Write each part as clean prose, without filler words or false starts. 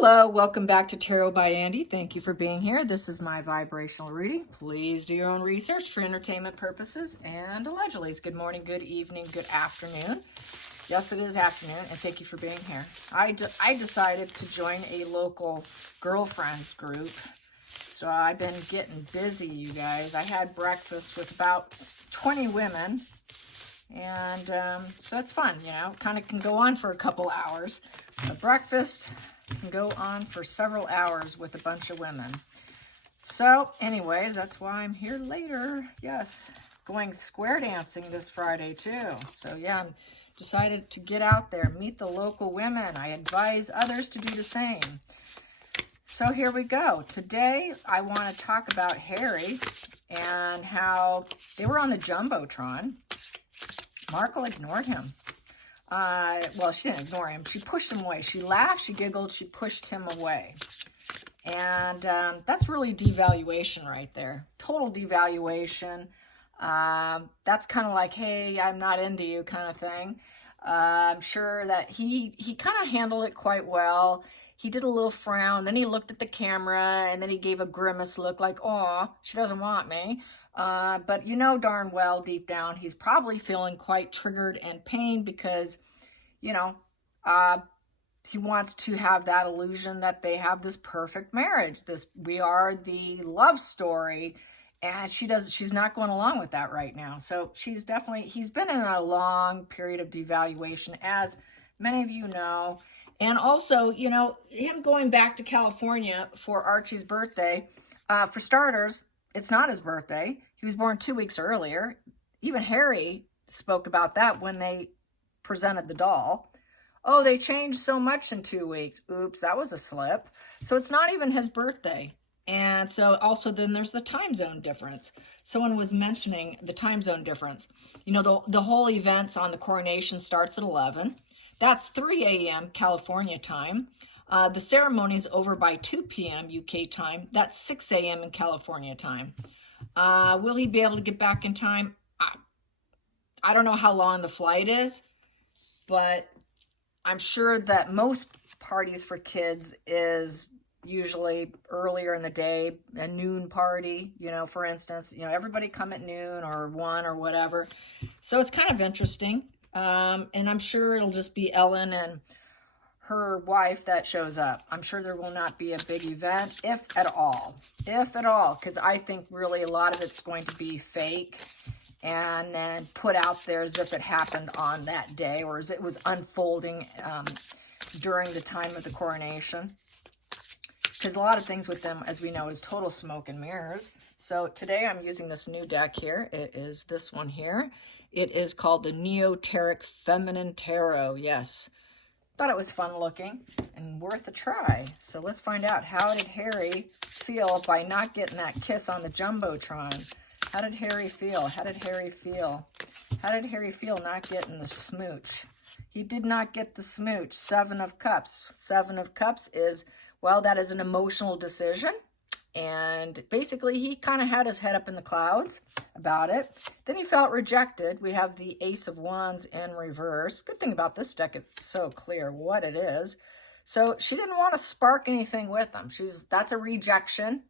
Hello, welcome back to Tarot by Andy. Thank you for being here. This is my vibrational reading. Please do your own research for entertainment purposes. And allegedly, good morning, good evening, good afternoon. Yes, it is afternoon, and thank you for being here. I decided to join a local girlfriends group. So I've been getting busy, you guys. I had breakfast with about 20 women. And so it's fun, you know, kind of can go on for a couple hours. A breakfast can go on for several hours with a bunch of women. So anyways, that's why I'm here later. Yes, going square dancing this Friday too. So yeah, I'm decided to get out there, meet the local women. I advise others to do the same. So here we go. Today I want to talk about Harry and how they were on the Jumbotron. Markle ignored him. Well, she didn't ignore him. She pushed him away. She laughed, she giggled, she pushed him away. And that's really devaluation right there. Total devaluation. That's kind of like, hey, I'm not into you kind of thing. I'm sure that he kind of handled it quite well. He did a little frown, then he looked at the camera, and then he gave a grimace look like, oh, she doesn't want me. But you know darn well deep down, he's probably feeling quite triggered and pained because, you know, he wants to have that illusion that they have this perfect marriage. We are the love story. And she's not going along with that right now. So he's been in a long period of devaluation, as many of you know. And also, you know, him going back to California for Archie's birthday, for starters, it's not his birthday. He was born 2 weeks earlier. Even Harry spoke about that when they presented the doll. Oh, they changed so much in 2 weeks. Oops, that was a slip. So it's not even his birthday. And so also then there's the time zone difference. Someone was mentioning the time zone difference. You know, the whole events on the coronation starts at 11. That's 3 a.m. California time. The ceremony is over by 2 p.m. UK time. That's 6 a.m. in California time. Will he be able to get back in time? I don't know how long the flight is, but I'm sure that most parties for kids is usually earlier in the day, a noon party, you know, for instance, you know, everybody come at noon or 1 or whatever. So it's kind of interesting. And I'm sure it'll just be Ellen and her wife that shows up. I'm sure there will not be a big event, if at all, because I think really a lot of it's going to be fake and then put out there as if it happened on that day or as it was unfolding during the time of the coronation. Because a lot of things with them, as we know, is total smoke and mirrors. So today I'm using this new deck here. It is this one here. It is called the Neoteric Feminine Tarot. Yes. Thought it was fun looking and worth a try. So let's find out, how did Harry feel by not getting that kiss on the Jumbotron? How did Harry feel? How did Harry feel? How did Harry feel not getting the smooch? He did not get the smooch. 7 of Cups. 7 of Cups is, well, that is an emotional decision. And basically, he kind of had his head up in the clouds about it. Then he felt rejected. We have the Ace of Wands in reverse. Good thing about this deck, it's so clear what it is. So she didn't want to spark anything with him. That's a rejection.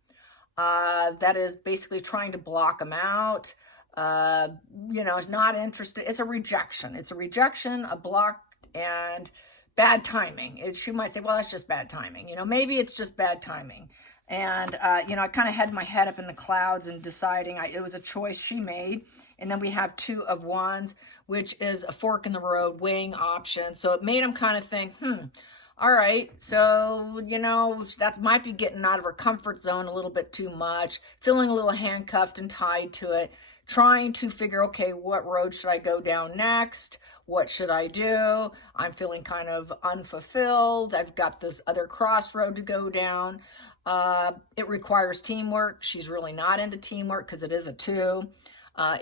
That is basically trying to block him out. You know, is not interested. It's a rejection. It's a rejection, a block, and bad timing. She might say, well, that's just bad timing. You know, maybe it's just bad timing. And, you know, I kind of had my head up in the clouds and deciding it was a choice she made. And then we have 2 of Wands, which is a fork in the road, weighing options. So it made him kind of think, all right, so, you know, that might be getting out of her comfort zone a little bit too much, feeling a little handcuffed and tied to it, trying to figure, okay, what road should I go down next? What should I do? I'm feeling kind of unfulfilled. I've got this other crossroad to go down. It requires teamwork. She's really not into teamwork because it is a 2.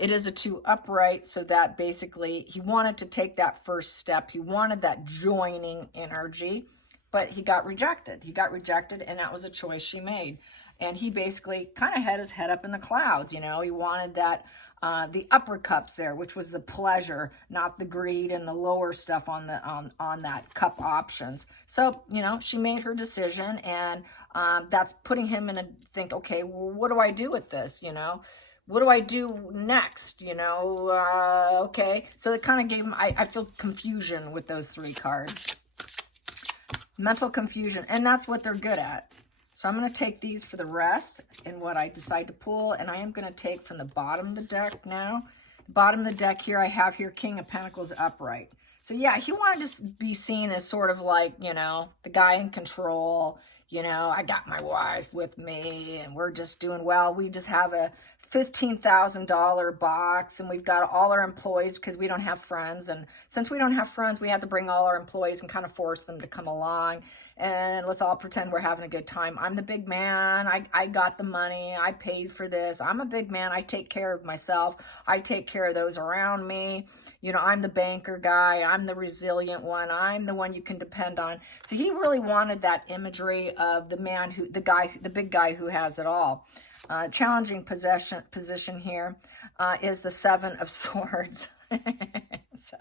It is a 2 upright, so that basically he wanted to take that first step. He wanted that joining energy. but he got rejected. He got rejected, and that was a choice she made. And he basically kind of had his head up in the clouds, you know. He wanted that, the upper cups there, which was the pleasure, not the greed and the lower stuff on the on that cup options. So, you know, she made her decision, and that's putting him in a think, okay, well, what do I do with this, you know? What do I do next, you know? Okay, so it kind of gave him, I feel confusion with those 3 cards. Mental confusion, and that's what they're good at. So I'm going to take these for the rest and what I decide to pull, and I am going to take from the bottom of the deck now. Bottom of the deck here, I have here King of Pentacles upright. So yeah, he wanted to be seen as sort of like, you know, the guy in control. You know, I got my wife with me, and we're just doing well. We just have a $15,000 box, and we've got all our employees because we don't have friends. And since we don't have friends, we have to bring all our employees and kind of force them to come along. And let's all pretend we're having a good time. I'm the big man. I got the money. I paid for this. I'm a big man. I take care of myself. I take care of those around me. You know, I'm the banker guy. I'm the resilient one. I'm the one you can depend on. So he really wanted that imagery of the man who, the big guy who has it all. Challenging position here is the 7 of Swords. So,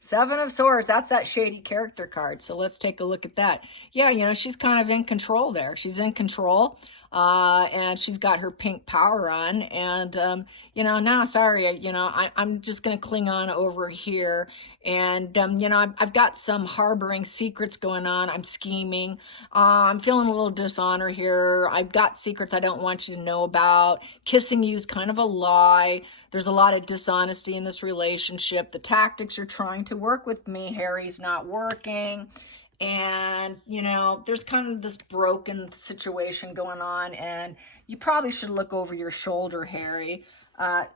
7 of Swords, that's that shady character card. So let's take a look at that. Yeah, you know, she's kind of in control there. She's in control, and she's got her pink power on. And, you know, now, sorry, you know, I'm just going to cling on over here. And, you know, I've got some harboring secrets going on. I'm scheming. I'm feeling a little dishonor here. I've got secrets I don't want you to know about. Kissing you is kind of a lie. There's a lot of dishonesty in this relationship. The tactics you're trying to work with me, Harry's not working. And, you know, there's kind of this broken situation going on, and you probably should look over your shoulder, Harry.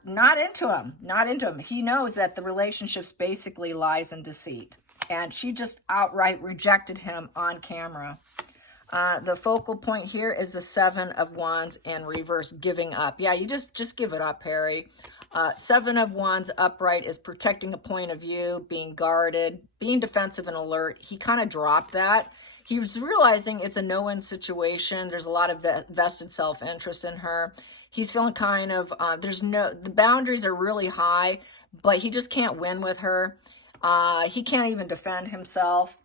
Not into him, not into him. He knows that the relationship's basically lies and deceit, and she just outright rejected him on camera. The focal point here is the 7 of Wands in reverse, giving up. Yeah, you just give it up, Harry. 7 of Wands upright is protecting a point of view, being guarded, being defensive and alert. He kind of dropped that. He was realizing it's a no-win situation. There's a lot of vested self-interest in her. He's feeling kind of, the boundaries are really high, but he just can't win with her. He can't even defend himself.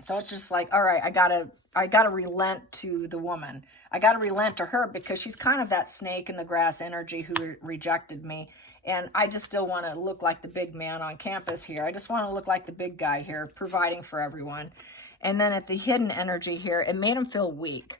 So it's just like, all right, I gotta relent to the woman. I gotta relent to her because she's kind of that snake in the grass energy who rejected me. And I just still want to look like the big man on campus here. I just want to look like the big guy here, providing for everyone. And then at the hidden energy here, it made him feel weak.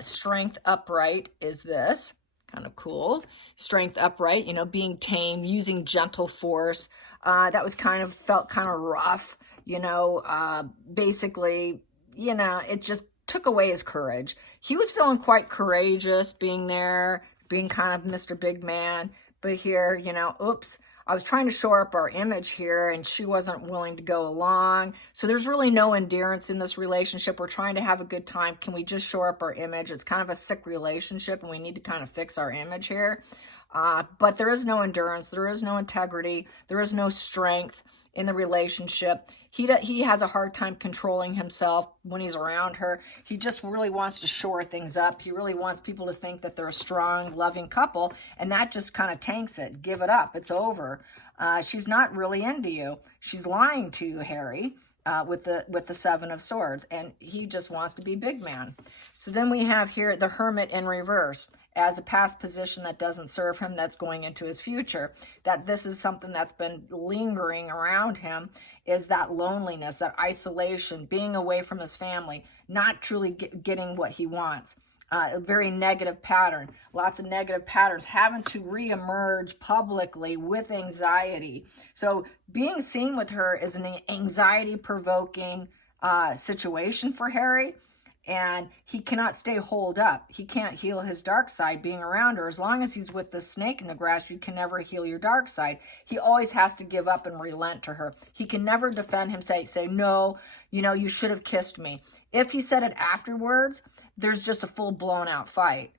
Strength upright is this. Kind of cool. Strength upright, you know, being tame, using gentle force. That was felt kind of rough, you know, basically, you know, it just took away his courage. He was feeling quite courageous being there, being kind of Mr. Big Man. But here, you know, oops, I was trying to shore up our image here, and she wasn't willing to go along. So there's really no endurance in this relationship. We're trying to have a good time. Can we just shore up our image? It's kind of a sick relationship, and we need to kind of fix our image here. But there is no endurance. There is no integrity. There is no strength in the relationship. He has a hard time controlling himself when he's around her. He just really wants to shore things up. He really wants people to think that they're a strong, loving couple, and that just kind of tanks it. Give it up. It's over. She's not really into you. She's lying to you, Harry, with the 7 of Swords, and he just wants to be big man. So then we have here the Hermit in reverse. As a past position that doesn't serve him, that's going into his future, that this is something that's been lingering around him, is that loneliness, that isolation, being away from his family, not truly getting what he wants. A very negative pattern, lots of negative patterns, having to reemerge publicly with anxiety. So being seen with her is an anxiety-provoking situation for Harry. And he cannot stay holed up. He can't heal his dark side being around her. As long as he's with the snake in the grass, you can never heal your dark side. He always has to give up and relent to her. He can never defend him, say, no, you know, you should have kissed me. If he said it afterwards, there's just a full blown out fight.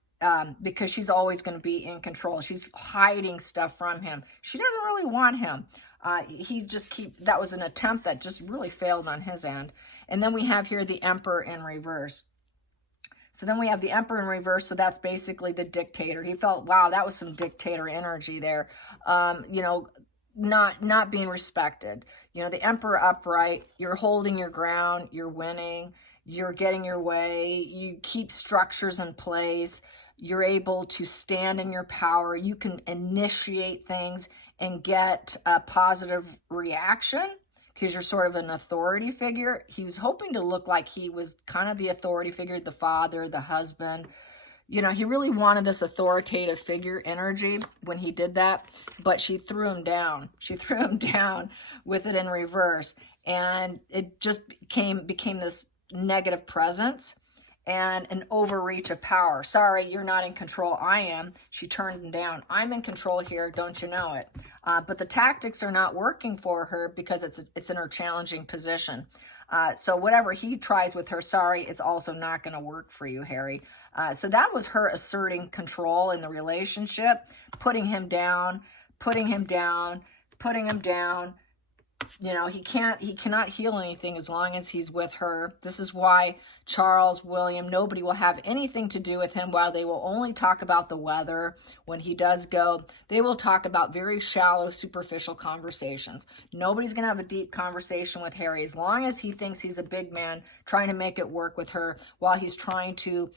Because she's always going to be in control. She's hiding stuff from him. She doesn't really want him. That was an attempt that just really failed on his end. And then we have here the Emperor in reverse. So then we have the Emperor in reverse. So that's basically the dictator. He felt, wow, that was some dictator energy there. Not being respected. The Emperor upright, you're holding your ground, you're winning, you're getting your way, you keep structures in place, you're able to stand in your power, you can initiate things and get a positive reaction because you're sort of an authority figure. He was hoping to look like he was kind of the authority figure, the father, the husband. He really wanted this authoritative figure energy when he did that, but she threw him down. She threw him down with it in reverse, and it just became this negative presence and an overreach of power. Sorry, you're not in control. I am. She turned him down. I'm in control here. Don't you know it? But the tactics are not working for her because it's in her challenging position. So whatever he tries with her, sorry, it's also not going to work for you, Harry. So that was her asserting control in the relationship, putting him down, putting him down, putting him down. He cannot heal anything as long as he's with her. This is why Charles, William, nobody will have anything to do with him while they will only talk about the weather. When he does go, they will talk about very shallow, superficial conversations. Nobody's going to have a deep conversation with Harry as long as he thinks he's a big man trying to make it work with her while he's trying to,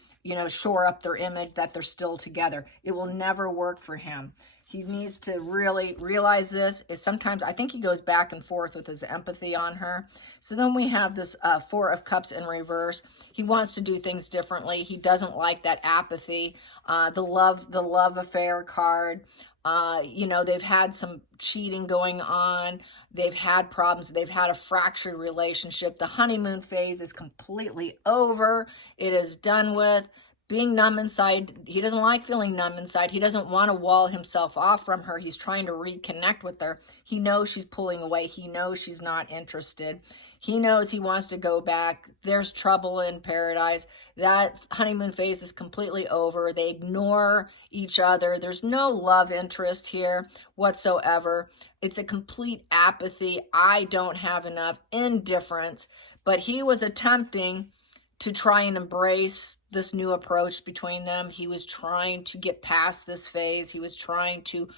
shore up their image that they're still together. It will never work for him. He needs to really realize this. Sometimes I think he goes back and forth with his empathy on her. So then we have this Four of Cups in reverse. He wants to do things differently. He doesn't like that apathy. The love affair card. They've had some cheating going on. They've had problems. They've had a fractured relationship. The honeymoon phase is completely over. It is done with. Being numb inside, he doesn't like feeling numb inside. He doesn't want to wall himself off from her. He's trying to reconnect with her. He knows she's pulling away. He knows she's not interested. He knows he wants to go back. There's trouble in paradise. That honeymoon phase is completely over. They ignore each other. There's no love interest here whatsoever. It's a complete apathy. I don't have enough. Indifference. But he was attempting to try and embrace this new approach between them. He was trying to get past this phase. He was trying to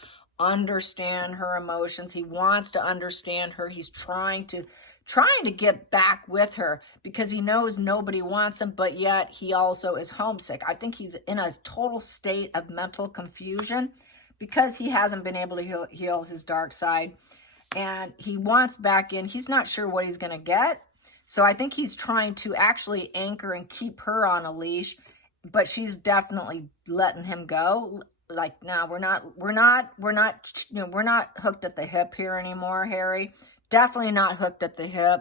understand her emotions. He wants to understand her. He's trying to get back with her because he knows nobody wants him, but yet he also is homesick. I think he's in a total state of mental confusion because he hasn't been able to heal his dark side, and he wants back in. He's not sure what he's going to get. So I think he's trying to actually anchor and keep her on a leash, but she's definitely letting him go. Like, no, we're not hooked at the hip here anymore, Harry. Definitely not hooked at the hip.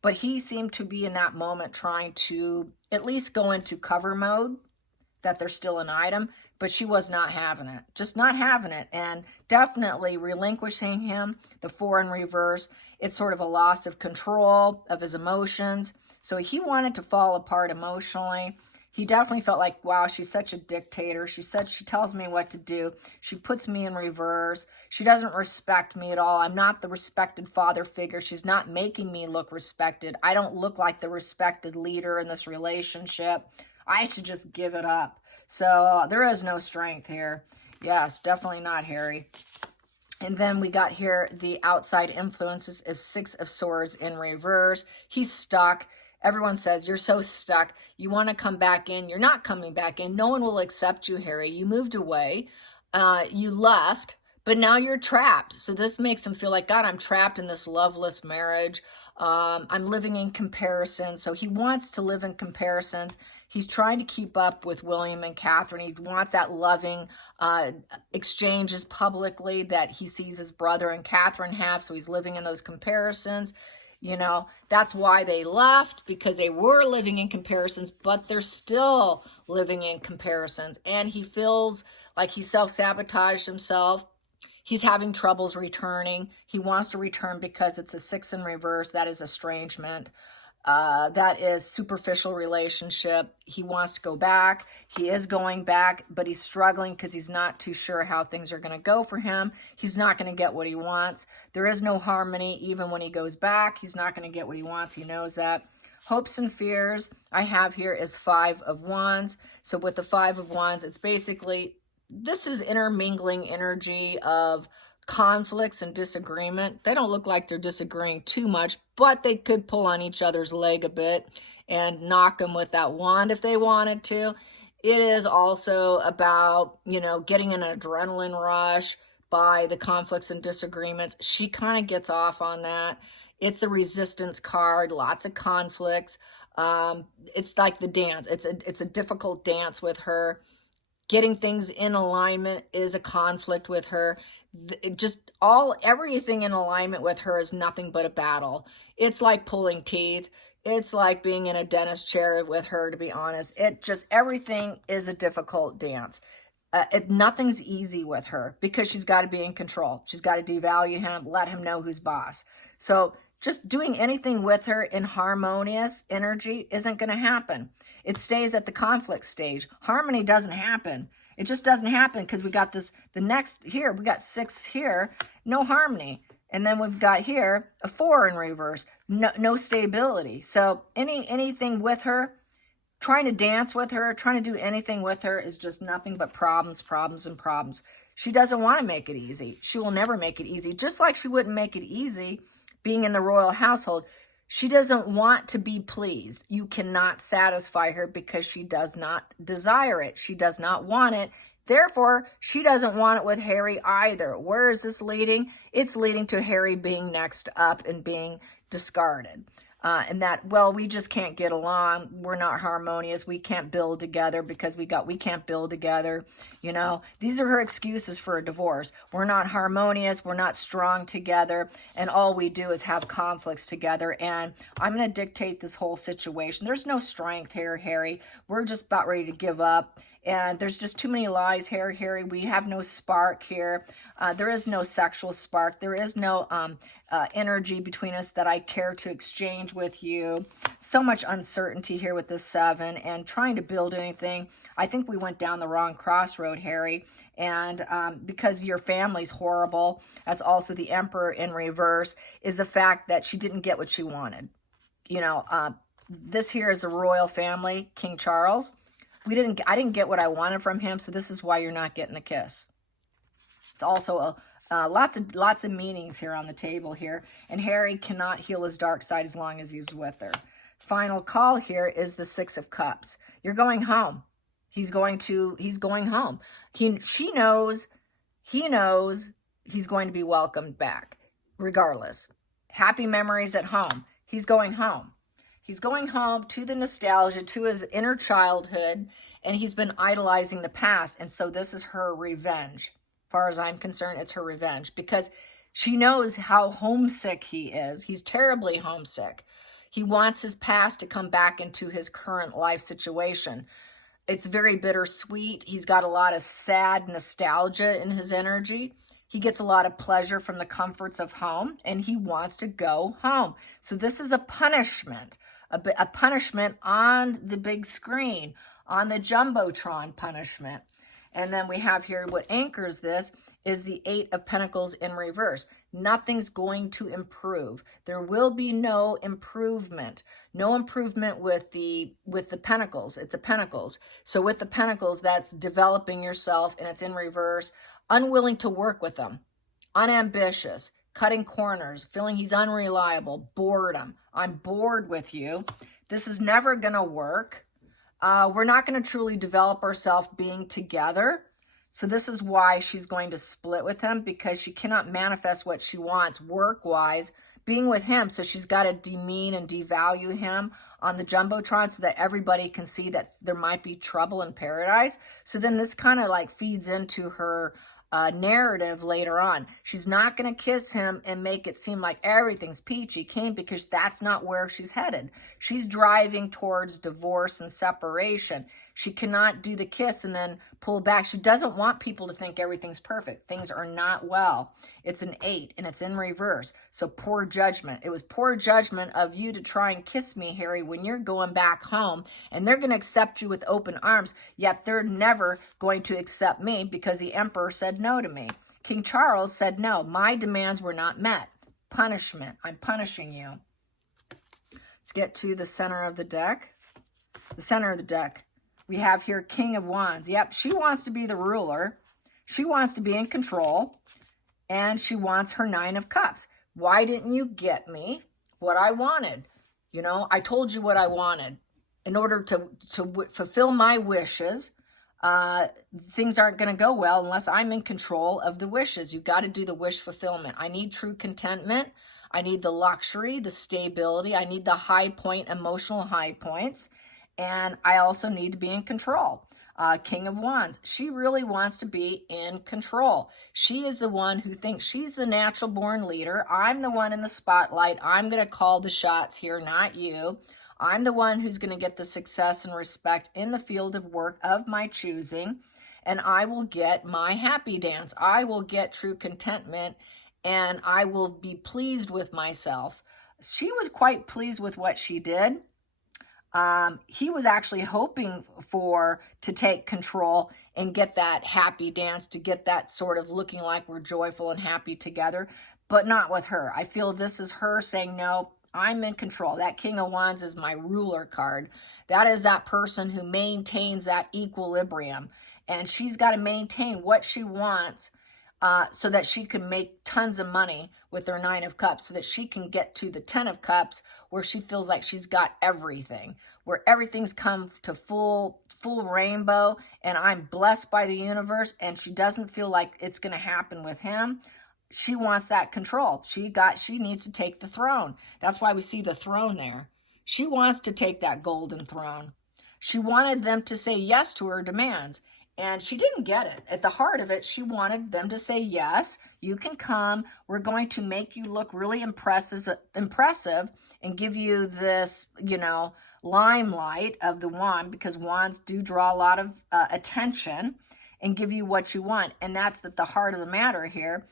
But he seemed to be in that moment trying to at least go into cover mode, that they're still an item, but she was not having it. Just not having it. And definitely relinquishing him, the Four in reverse. It's sort of a loss of control of his emotions. So he wanted to fall apart emotionally. He definitely felt like, wow, she's such a dictator. She tells me what to do. She puts me in reverse. She doesn't respect me at all. I'm not the respected father figure. She's not making me look respected. I don't look like the respected leader in this relationship. I should just give it up. So there is no strength here. Yes, definitely not, Harry. And then we got here the outside influences of Six of Swords in reverse. He's stuck. Everyone says, you're so stuck. You want to come back in. You're not coming back in. No one will accept you, Harry. You moved away. You left. But now you're trapped. So this makes him feel like, God, I'm trapped in this loveless marriage. I'm living in comparison. So he wants to live in comparisons. He's trying to keep up with William and Catherine. He wants that loving exchanges publicly that he sees his brother and Catherine have. So he's living in those comparisons. That's why they left, because they were living in comparisons, but they're still living in comparisons. And he feels like he self-sabotaged himself. He's having troubles returning. He wants to return because it's a 6 in reverse. That is estrangement. That is superficial relationship. He wants to go back. He is going back, but he's struggling because he's not too sure how things are going to go for him. He's not going to get what he wants. There is no harmony even when he goes back. He's not going to get what he wants. He knows that. Hopes and fears I have here is 5 of Wands. So with the 5 of Wands, it's basically, this is intermingling energy of conflicts and disagreement. They don't look like they're disagreeing too much, but they could pull on each other's leg a bit and knock them with that wand if they wanted to. It is also about, you know, getting an adrenaline rush by the conflicts and disagreements. She kind of gets off on that. It's the resistance card, lots of conflicts. It's like the dance. It's a difficult dance with her. Getting things in alignment is a conflict with her. Everything in alignment with her is nothing but a battle. It's like pulling teeth. It's like being in a dentist chair with her, to be honest. Everything is a difficult dance. Nothing's easy with her because she's got to be in control. She's got to devalue him, let him know who's boss. So just doing anything with her in harmonious energy isn't going to happen. It stays at the conflict stage. Harmony doesn't happen. It just doesn't happen because we got this, the next here, we got 6 here, no harmony. And then we've got here a 4 in reverse, no stability. So anything with her, trying to dance with her, trying to do anything with her is just nothing but problems, problems, and problems. She doesn't want to make it easy. She will never make it easy. Just like she wouldn't make it easy being in the royal household. She doesn't want to be pleased. You cannot satisfy her because she does not desire it. She does not want it. Therefore, she doesn't want it with Harry either. Where is this leading? It's leading to Harry being next up and being discarded. And that, well, we just can't get along. We're not harmonious. We can't build together because we can't build together. You know, these are her excuses for a divorce. We're not harmonious. We're not strong together. And all we do is have conflicts together. And I'm going to dictate this whole situation. There's no strength here, Harry. We're just about ready to give up. And there's just too many lies here, Harry. We have no spark here. There is no sexual spark. There is no energy between us that I care to exchange with you. So much uncertainty here with this 7 and trying to build anything. I think we went down the wrong crossroad, Harry. And because your family's horrible, that's also the Emperor in reverse, is the fact that she didn't get what she wanted. You know, this here is a royal family, King Charles. I didn't get what I wanted from him, so this is why you're not getting the kiss. It's also lots of meanings here on the table here, and Harry cannot heal his dark side as long as he's with her. Final call here is the 6 of Cups. You're going home. He's going home. He knows he's going to be welcomed back, regardless. Happy memories at home. He's going home. He's going home to the nostalgia, to his inner childhood, and he's been idolizing the past. And so this is her revenge. As far as I'm concerned, it's her revenge because she knows how homesick he is. He's terribly homesick. He wants his past to come back into his current life situation. It's very bittersweet. He's got a lot of sad nostalgia in his energy. He gets a lot of pleasure from the comforts of home, and he wants to go home. So this is a punishment, a punishment on the big screen, on the Jumbotron punishment. And then we have here what anchors this is the 8 of Pentacles in reverse. Nothing's going to improve. There will be no improvement. No improvement with the Pentacles. It's a Pentacles. So with the Pentacles, that's developing yourself, and it's in reverse. Unwilling to work with them, unambitious, cutting corners, feeling he's unreliable, boredom. I'm bored with you. This is never going to work. We're not going to truly develop ourselves being together. So this is why she's going to split with him, because she cannot manifest what she wants work-wise being with him. So she's got to demean and devalue him on the Jumbotron so that everybody can see that there might be trouble in paradise. So then this kind of like feeds into her narrative later on. She's not going to kiss him and make it seem like everything's peachy keen, because that's not where she's headed. She's driving towards divorce and separation. She cannot do the kiss and then pull back. She doesn't want people to think everything's perfect. Things are not well. It's an 8 and it's in reverse. So poor judgment. It was poor judgment of you to try and kiss me, Harry, when you're going back home, and they're going to accept you with open arms, yet they're never going to accept me because the emperor said no to me. King Charles said no. My demands were not met. Punishment. I'm punishing you. Let's get to the center of the deck. The center of the deck. We have here King of Wands. Yep, she wants to be the ruler. She wants to be in control. And she wants her 9 of Cups. Why didn't you get me what I wanted? You know, I told you what I wanted. In order to fulfill my wishes, things aren't going to go well unless I'm in control of the wishes. You've got to do the wish fulfillment. I need true contentment. I need the luxury, the stability. I need the high point, emotional high points. And I also need to be in control. King of Wands. She really wants to be in control. She is the one who thinks she's the natural born leader. I'm the one in the spotlight. I'm going to call the shots here, not you. I'm the one who's going to get the success and respect in the field of work of my choosing. And I will get my happy dance. I will get true contentment. And I will be pleased with myself. She was quite pleased with what she did. He was actually hoping to take control and get that happy dance, to get that sort of looking like we're joyful and happy together, but not with her. I feel this is her saying, no, I'm in control. That King of Wands is my ruler card. That is that person who maintains that equilibrium, and she's got to maintain what she wants so that she can make tons of money with her 9 of Cups, so that she can get to the 10 of Cups where she feels like she's got everything, where everything's come to full rainbow, and I'm blessed by the universe, and she doesn't feel like it's going to happen with him. She wants that control. She needs to take the throne. That's why we see the throne there. She wants to take that golden throne. She wanted them to say yes to her demands. And she didn't get it. At the heart of it, she wanted them to say, yes, you can come. We're going to make you look really impressive and give you this, limelight of the wand, because wands do draw a lot of attention, and give you what you want. And that's at the heart of the matter here,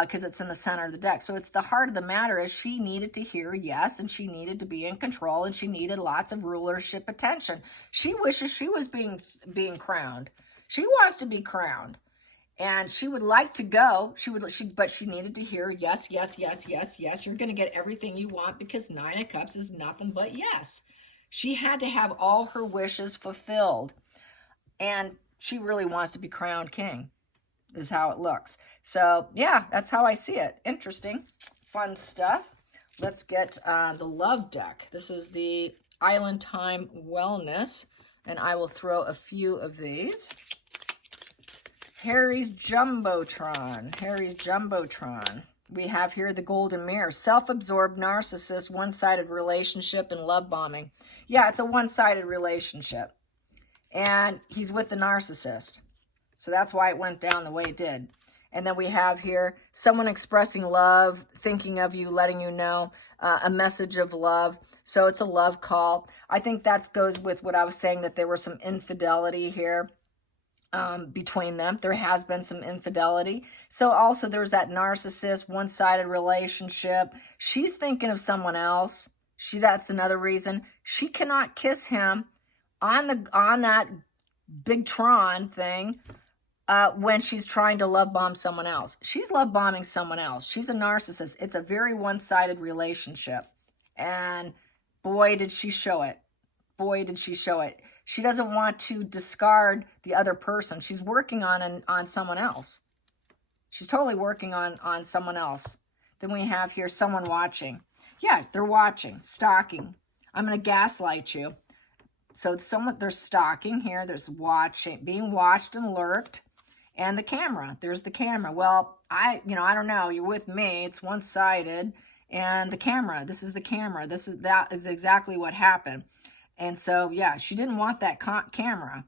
because it's in the center of the deck. So it's the heart of the matter is she needed to hear yes, and she needed to be in control, and she needed lots of rulership attention. She wishes she was being crowned. She wants to be crowned, and she would like to go. But she needed to hear yes, yes, yes, yes, yes. You're going to get everything you want, because 9 of Cups is nothing but yes. She had to have all her wishes fulfilled, and she really wants to be crowned king, is how it looks. So yeah, that's how I see it. Interesting, fun stuff. Let's get the love deck. This is the Island Time Wellness, and I will throw a few of these. Harry's Jumbotron. Harry's Jumbotron. We have here the Golden Mirror. Self-absorbed narcissist, one-sided relationship, and love bombing. Yeah, it's a one-sided relationship. And he's with the narcissist. So that's why it went down the way it did. And then we have here someone expressing love, thinking of you, letting you know, a message of love. So it's a love call. I think that goes with what I was saying, that there was some infidelity here between them. There has been some infidelity. So also there's that narcissist, one-sided relationship. She's thinking of someone else. That's another reason. She cannot kiss him on that big Tron thing. When she's trying to love bomb someone else. She's love bombing someone else. She's a narcissist. It's a very one-sided relationship. And boy, did she show it. Boy, did she show it. She doesn't want to discard the other person. She's working on someone else. She's totally working on someone else. Then we have here someone watching. Yeah, they're watching, stalking. I'm going to gaslight you. So they're stalking here. There's watching, being watched and lurked. And the camera, there's the camera. Well, I don't know. You're with me. It's one-sided. And the camera, this is the camera. That is exactly what happened. And so, yeah, she didn't want that camera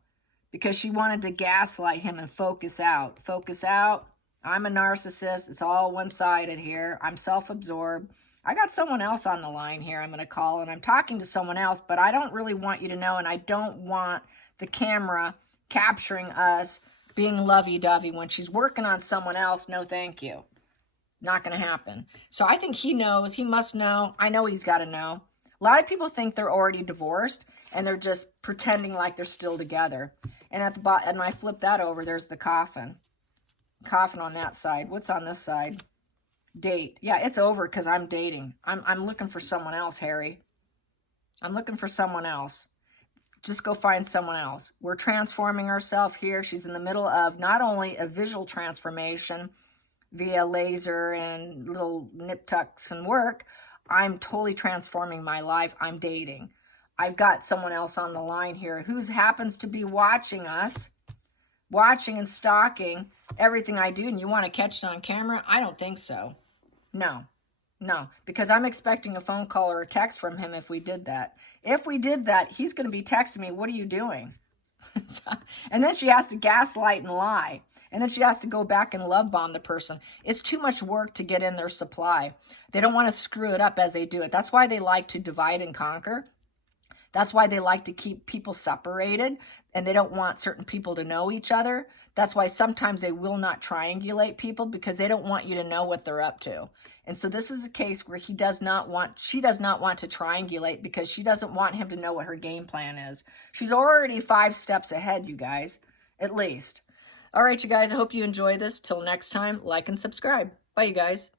because she wanted to gaslight him and focus out. Focus out. I'm a narcissist. It's all one-sided here. I'm self-absorbed. I got someone else on the line here I'm going to call, and I'm talking to someone else, but I don't really want you to know, and I don't want the camera capturing us being lovey-dovey when she's working on someone else. No, thank you. Not going to happen. So I think he knows. He must know. I know he's got to know. A lot of people think they're already divorced, and they're just pretending like they're still together. And at the bottom, and I flip that over, there's the coffin. Coffin on that side. What's on this side? Date. Yeah, it's over because I'm dating. I'm looking for someone else, Harry. I'm looking for someone else. Just go find someone else. We're transforming ourselves here. She's in the middle of not only a visual transformation via laser and little nip tucks and work. I'm totally transforming my life. I'm dating. I've got someone else on the line here who happens to be watching us, watching and stalking everything I do, and you want to catch it on camera? I don't think so. No, because I'm expecting a phone call or a text from him if we did that. If we did that, he's going to be texting me, what are you doing? And then she has to gaslight and lie. And then she has to go back and love bomb the person. It's too much work to get in their supply. They don't want to screw it up as they do it. That's why they like to divide and conquer. That's why they like to keep people separated, and they don't want certain people to know each other. That's why sometimes they will not triangulate people, because they don't want you to know what they're up to. And so this is a case where she does not want to triangulate, because she doesn't want him to know what her game plan is. She's already 5 steps ahead, you guys, at least. All right, you guys, I hope you enjoy this. Till next time, like and subscribe. Bye, you guys.